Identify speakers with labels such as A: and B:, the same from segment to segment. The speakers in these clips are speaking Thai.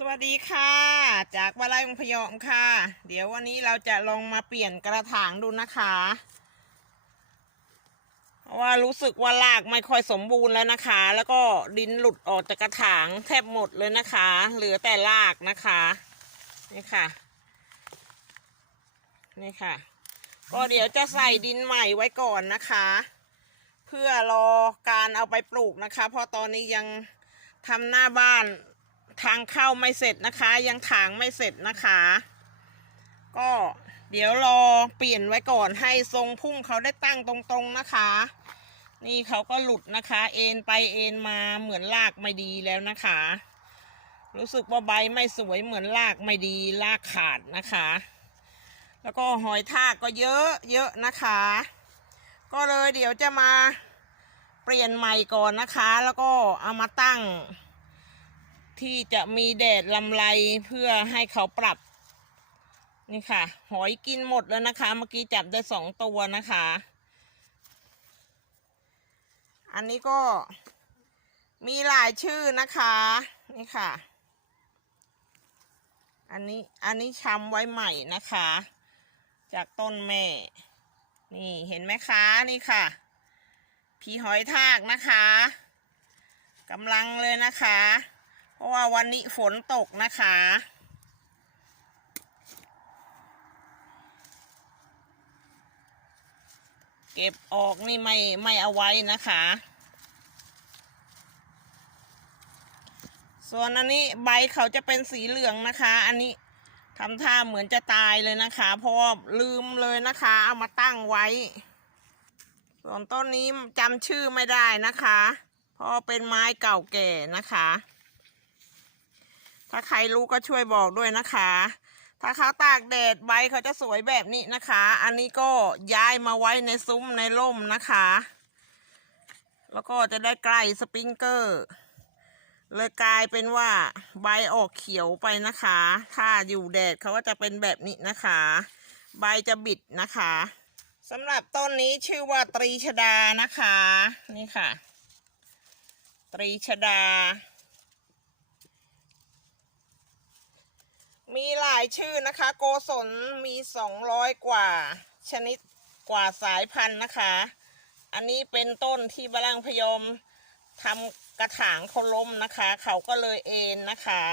A: สวัสดีค่ะ จากวาลัยองพยอมค่ะ เดี๋ยววันนี้เราจะลองมาเปลี่ยนกระถางดูนะคะเพราะว่ารู้สึกว่ารากไม่ค่อยสมบูรณ์แล้วนะคะ แล้วก็ดินหลุดออกจากกระถางแทบหมดเลยนะคะ เหลือแต่รากนะคะนี่ค่ะ นี่ค่ะ ก็เดี๋ยวจะใส่ดินใหม่ไว้ก่อนนะคะ เพื่อรอการเอาไปปลูกนะคะ เพราะตอนนี้ยังทำหน้าบ้าน ทางเข้าไม่เสร็จนะคะ ยังถางไม่เสร็จนะคะ ก็เดี๋ยวรอเปลี่ยนไว้ก่อนให้ทรงพุ่มเขาได้ตั้งตรงๆนะคะ นี่เขาก็หลุดนะคะ เอ็นไปเอ็นมาเหมือนรากไม่ดีแล้วนะคะ รู้สึกว่าใบไม่สวยเหมือนรากไม่ดีรากขาดนะคะ แล้วก็หอยทากก็เยอะเยอะนะคะ ก็เลยเดี๋ยวจะมาเปลี่ยนใหม่ก่อนนะคะ แล้วก็เอามาตั้ง ที่จะมีแดดลำไรเพื่อให้เขาปรับ นี่ค่ะ หอยกินหมดแล้วนะคะ เมื่อกี้จับได้สองตัวนะคะ อันนี้ก็มีหลายชื่อนะคะ นี่ค่ะ อันนี้อันนี้ช้ำไว้ใหม่นะคะ จากต้นแม่ นี่เห็นไหมคะนี่ค่ะผีหอยทากนะคะกำลังเลยนะคะ เพราะว่าวันนี้ฝนตกนะคะ เก็บออกนี่ไม่ไม่เอาไว้นะคะ ส่วนอันนี้ใบเขาจะเป็นสีเหลืองนะคะ อันนี้ทำท่าเหมือนจะตายเลยนะคะ เพราะลืมเลยนะคะ เอามาตั้งไว้ ส่วนต้นนี้จำชื่อไม่ได้นะคะ เพราะเป็นไม้เก่าแก่นะคะ ถ้าใครรู้ก็ช่วยบอกด้วยนะคะ ถ้าเขาตากแดดใบเขาจะสวยแบบนี้นะคะ อันนี้ก็ย้ายมาไว้ในซุ้มในร่มนะคะ แล้วก็จะได้ใกล้สปริงเกอร์เลยกลายเป็นว่าใบออกเขียวไปนะคะ ถ้าอยู่แดดเขาก็จะเป็นแบบนี้นะคะ ใบจะบิดนะคะสำหรับต้นนี้ชื่อว่าตรีชดานะคะ นี่ค่ะ ตรีชดา มีหลายชื่อนะคะ โกศลมีสองร้อยกว่า ชนิดกว่าสายพันธุ์นะคะ อันนี้เป็นต้นที่บาลังพยมทำกระถางเขาล้มนะคะ เขาก็เลยเอ็นนะคะ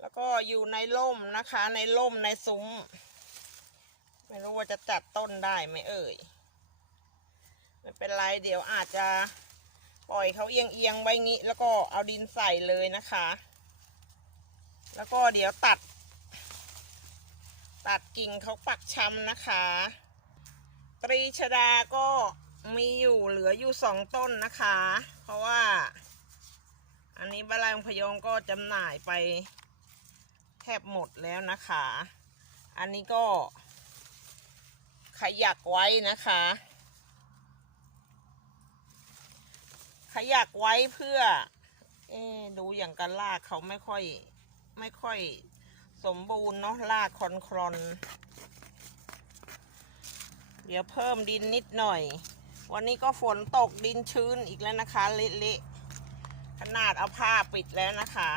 A: แล้วก็อยู่ในร่มนะคะ ในร่มในซุ้ม ไม่รู้ว่าจะจัดต้นได้ไหมเอ่ยไม่เป็นไรเดี๋ยวอาจจะปล่อยเขาเอียงเอียงๆไว้งี้ แล้วก็เอาดินใส่เลยนะคะ แล้วก็เดี๋ยวตัด ตัดกิ่งเขาปักชำนะคะ ตรีชดาก็มีอยู่เหลืออยู่สองต้นนะคะ เพราะว่า อันนี้บาลายพยองก็จำหน่ายไปแทบหมดแล้วนะคะ อันนี้ก็ ขยักไว้นะคะ ขยักไว้เพื่อ เอดูอย่างกันลากเขาไม่ค่อย ไม่ค่อยสมบูรณ์เนาะลากคอนคลอนเดี๋ยวเพิ่มดินนิดหน่อย วันนี้ก็ฝนตกดินชื้นอีกแล้วนะคะ เละๆขนาดเอาผ้าปิดแล้วนะคะ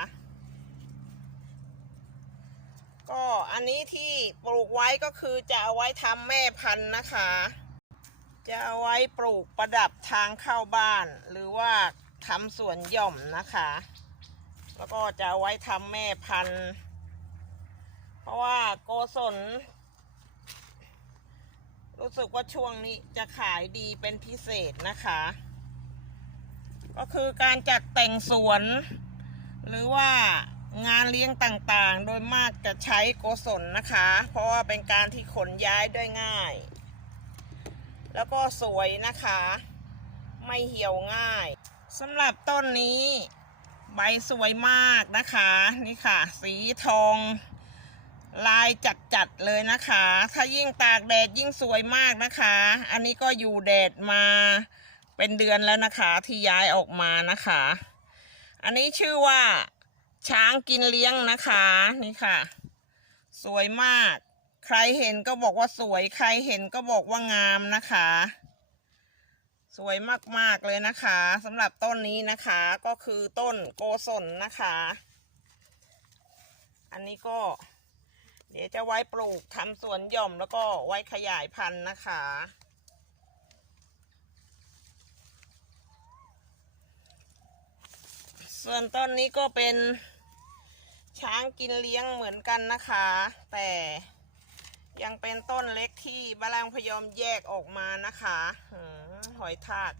A: ก็อันนี้ที่ปลูกไว้ก็คือจะเอาไว้ทำแม่พันธุ์นะคะ จะเอาไว้ปลูกประดับทางเข้าบ้าน หรือว่าทำสวนหย่อมนะคะ แล้วก็จะไว้ทำแม่พันธุ์ เพราะว่าโกศลรู้สึกว่าช่วงนี้จะขายดีเป็นพิเศษนะคะ ก็คือการจัดแต่งสวน หรือว่างานเลี้ยงต่างๆ โดยมากจะใช้โกศลนะคะ เพราะว่าเป็นการที่ขนย้ายด้วยง่าย แล้วก็สวยนะคะ ไม่เหี่ยวง่ายสำหรับต้นนี้ ใบสวยมากนะคะ นี่ค่ะ สีทอง ลายจัดๆเลยนะคะ ถ้ายิ่งตากแดดยิ่งสวยมากนะคะ อันนี้ก็อยู่แดดมาเป็นเดือนแล้วนะคะ ที่ย้ายออกมานะคะ อันนี้ชื่อว่า ช้างกินเลี้ยงนะคะ นี่ค่ะ สวยมาก ใครเห็นก็บอกว่าสวย ใครเห็นก็บอกว่างามนะคะ สวยมากๆเลยนะคะสำหรับต้นนี้นะคะก็คือต้นโกศลนะคะ อันนี้ก็ เดี๋ยวจะไว้ปลูกทำสวนหย่อมแล้วก็ไว้ขยายพันธุ์นะคะ ส่วนต้นนี้ก็เป็นช้างกินเลี้ยงเหมือนกันนะคะ แต่ยังเป็นต้นเล็กที่บาลังพยอมแยกออกมานะคะ หืมหอยทาก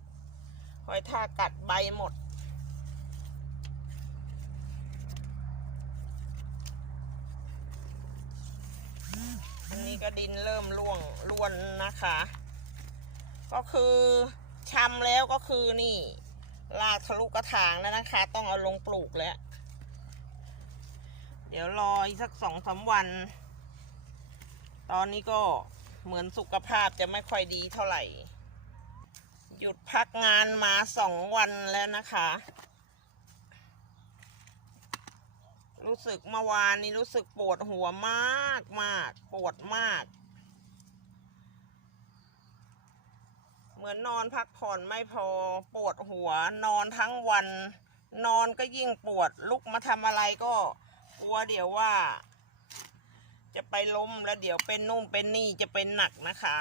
A: หอยทากกัดใบหมด อันนี้ก็ดินเริ่มร่วงร่วนนะคะ ก็คือชำแล้วก็คือนี่ลากทะลุกระถางแล้วนะคะ ต้องเอาลงปลูกแล้ว เดี๋ยวรออีกสักสองสามวัน ตอนนี้ก็เหมือนสุขภาพจะไม่ค่อยดีเท่าไหร่ ยุดพักงานมาสองวันแล้วนะคะ รู้สึกเมื่อวานนี้รู้สึกปวดหัวมากมากปวดมาก เหมือนนอนพักผ่อนไม่พอปวดหัวนอนทั้งวัน นอนก็ยิ่งปวดลุกมาทำอะไรก็กลัวเดี๋ยวว่า จะไปล้มแล้วเดี๋ยวเป็นนุ่มเป็นนี่จะเป็นหนักนะคะ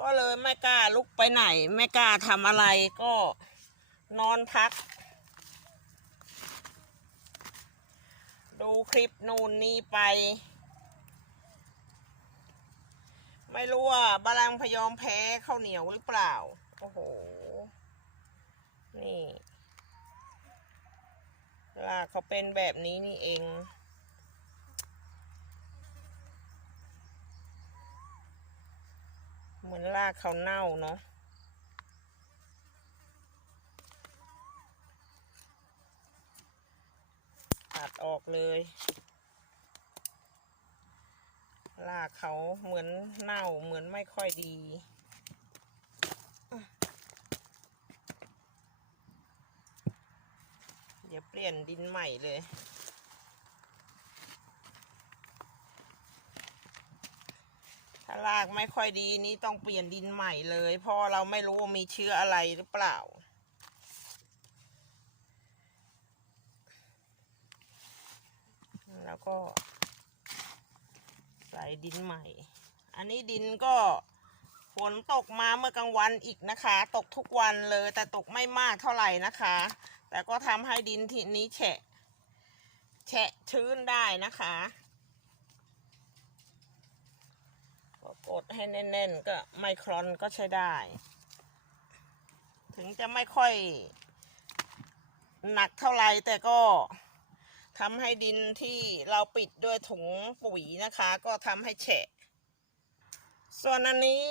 A: ก็เลยไม่กล้าลุกไปไหน ไม่กล้าทำอะไรก็นอนพัก ดูคลิปนู่นนี่ไป ไม่รู้ว่าบาลังพยอมแพ้ข้าวเหนียวหรือเปล่า โอ้โห นี่ลากเขาเป็นแบบนี้นี่เอง ลากเขาเน่าเนาะตัดออกเลยลากเขาเหมือนเน่าเหมือนไม่ค่อยดีเดี๋ยวเปลี่ยนดินใหม่เลย ถ้าลากไม่ค่อยดีนี้ต้องเปลี่ยนดินใหม่เลยเพราะเราไม่รู้ว่ามีเชื้ออะไรหรือเปล่า แล้วก็ ใส่ดินใหม่ อันนี้ดินก็ฝนตกมาเมื่อกลางวันอีกนะคะ ตกทุกวันเลยแต่ตกไม่มากเท่าไหร่นะคะ แต่ก็ทำให้ดินที่นี้แฉะแฉะชื้นได้นะคะ กดให้แน่นๆ ก็ไมครอนก็ใช้ได้ ถึงจะไม่ค่อยหนักเท่าไรแต่ก็ทำให้ดินที่เราปิดด้วยถุงปุ๋ยนะคะ ก็ทำให้แฉะ ส่วนอันนี้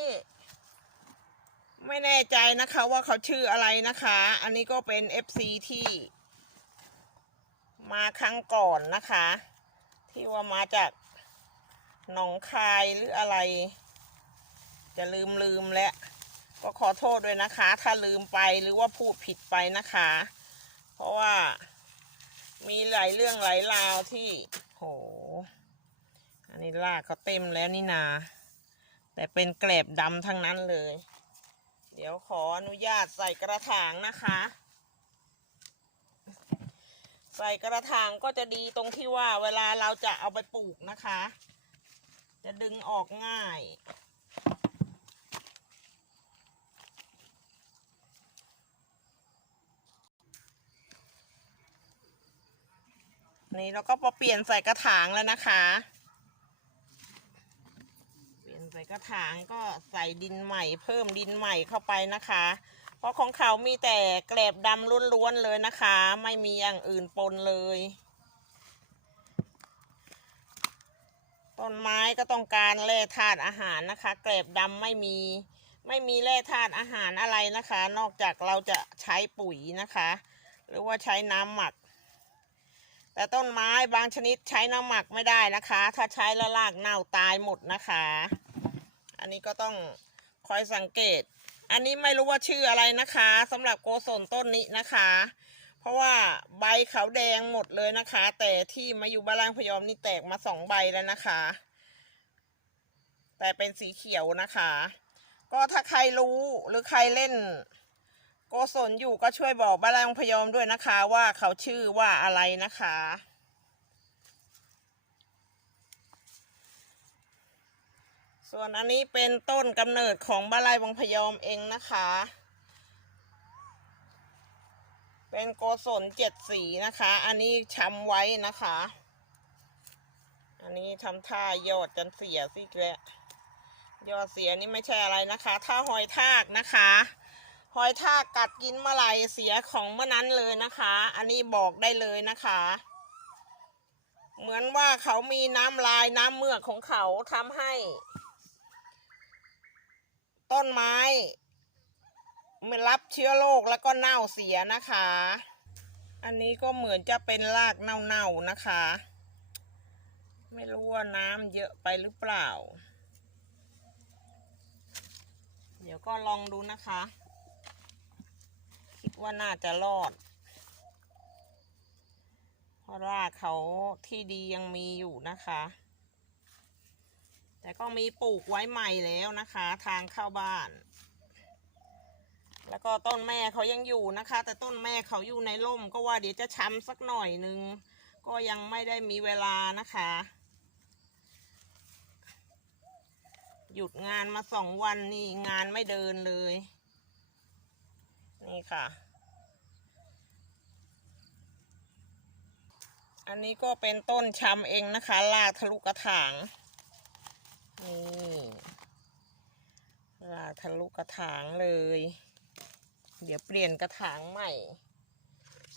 A: ไม่แน่ใจนะคะว่าเขาชื่ออะไรนะคะ อันนี้ก็เป็น FC ที่ มาครั้งก่อนนะคะ ที่ว่ามาจากหนองคายหรืออะไร จะลืมลืมแล้วก็ขอโทษด้วยนะคะ ถ้าลืมไปหรือว่าพูดผิดไปนะคะ เพราะว่ามีหลายเรื่องหลายราวที่โห อันนี้ลากเขาเต็มแล้วนี่นา แต่เป็นแกลบดำทั้งนั้นเลย เดี๋ยวขออนุญาตใส่กระถางนะคะ ใส่กระถางก็จะดีตรงที่ว่าเวลาเราจะเอาไปปลูกนะคะ จะดึงออกง่าย นี่เราก็มาเปลี่ยนใส่กระถางแล้วนะคะ เปลี่ยนใส่กระถางก็ใส่ดินใหม่ เพิ่มดินใหม่เข้าไปนะคะ เพราะของเขามีแต่แกลบดำล้วนๆเลยนะคะ ไม่มีอย่างอื่นปนเลยต้นไม้ก็ต้องการแร่ธาตุอาหารนะคะ แกลบดำไม่มีไม่มีแร่ธาตุอาหารอะไรนะคะ นอกจากเราจะใช้ปุ๋ยนะคะ หรือว่าใช้น้ำหมัก แต่ต้นไม้บางชนิดใช้น้ำหมักไม่ได้นะคะ ถ้าใช้แล้วรากเน่าตายหมดนะคะ อันนี้ก็ต้องคอยสังเกต อันนี้ไม่รู้ว่าชื่ออะไรนะคะสำหรับโกศลต้นนี้นะคะ เพราะว่าใบเขาแดงหมดเลยนะคะ แต่ที่มาอยู่บ้านล่างพยอมนี่แตกมาสองใบแล้วนะคะ แต่เป็นสีเขียวนะคะ ก็ถ้าใครรู้หรือใครเล่น โกศลอยู่ก็ช่วยบอกบ้านแรงพยอมด้วยนะคะ ว่าเขาชื่อว่าอะไรนะคะ ส่วนอันนี้เป็นต้นกำเนิดของบ้านไร่วังพยอมเองนะคะ เป็นโกศลเจ็ดสีนะคะ อันนี้ช้ำไว้นะคะ อันนี้ทำท่ายอดจนเสียสิแกละยอดเสียนี่ไม่ใช่อะไรนะคะ ถ้าหอยทากนะคะ อยทากกัดกินเมื่อไหรเสียของเมื่อนั้นเลยนะคะ อันนี้บอกได้เลยนะคะ เหมือนว่าเขามีน้ำลายน้ำเมือกของเขาทำให้ ต้นไม้ไม่รับเชื้อโรคแล้วก็เน่าเสียนะคะ อันนี้ก็เหมือนจะเป็นรากเน่าๆนะคะ ไม่รู้ว่าน้ำเยอะไปหรือเปล่า เดี๋ยวก็ลองดูนะคะ ว่าน่าจะรอด เพราะรากเขาที่ดียังมีอยู่นะคะ แต่ก็มีปลูกไว้ใหม่แล้วนะคะ ทางเข้าบ้าน แล้วก็ต้นแม่เขายังอยู่นะคะ แต่ต้นแม่เขาอยู่ในร่ม ก็ว่าเดี๋ยวจะช้ำสักหน่อยนึง ก็ยังไม่ได้มีเวลานะคะ หยุดงานมาสองวันนี่งานไม่เดินเลยนี่ค่ะ อันนี้ก็เป็นต้นชำเองนะคะลากทะลุกระถางนี่ลากทะลุกระถางเลย เดี๋ยวเปลี่ยนกระถางใหม่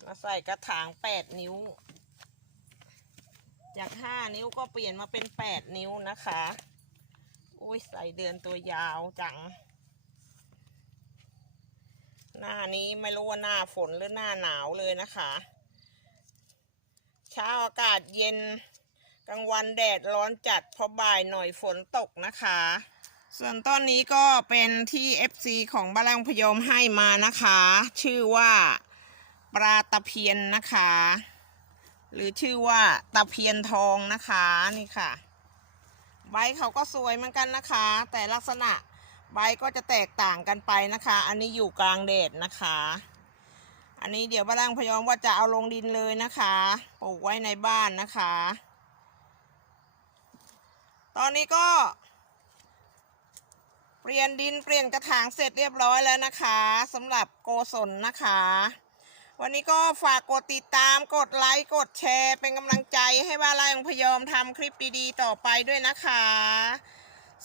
A: มาใส่กระถางแปดนิ้ว จากห้านิ้วก็เปลี่ยนมาเป็นแปดนิ้วนะคะอุ้ยใส่เดือนตัวยาวจัง หน้านี้ไม่รู้ว่าหน้าฝนหรือหน้าหนาวเลยนะคะ เช้าอากาศเย็นกลางวันแดดร้อนจัดพอบ่ายหน่อยฝนตกนะคะ ส่วนต้นนี้ก็เป็นที่ FC ของบ้านแรงพยมให้มานะคะ ชื่อว่าปลาตะเพียนนะคะ หรือชื่อว่าตะเพียนทองนะคะนี่ค่ะ ใบเขาก็สวยเหมือนกันนะคะ แต่ลักษณะใบก็จะแตกต่างกันไปนะคะ อันนี้อยู่กลางแดดนะคะ อันนี้เดี๋ยวบ้านแรงพยอมว่าจะเอาลงดินเลยนะคะ ปลูกไว้ในบ้านนะคะ ตอนนี้ก็เปลี่ยนดินเปลี่ยนกระถางเสร็จเรียบร้อยแล้วนะคะสำหรับโกศลนะคะ วันนี้ก็ฝากกดติดตามกดไลค์กดแชร์ เป็นกำลังใจให้บ้านไร่ของพยอมทำคลิปดีๆ ต่อไปด้วยนะคะ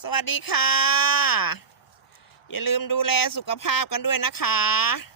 A: สวัสดีค่ะ อย่าลืมดูแลสุขภาพกันด้วยนะคะ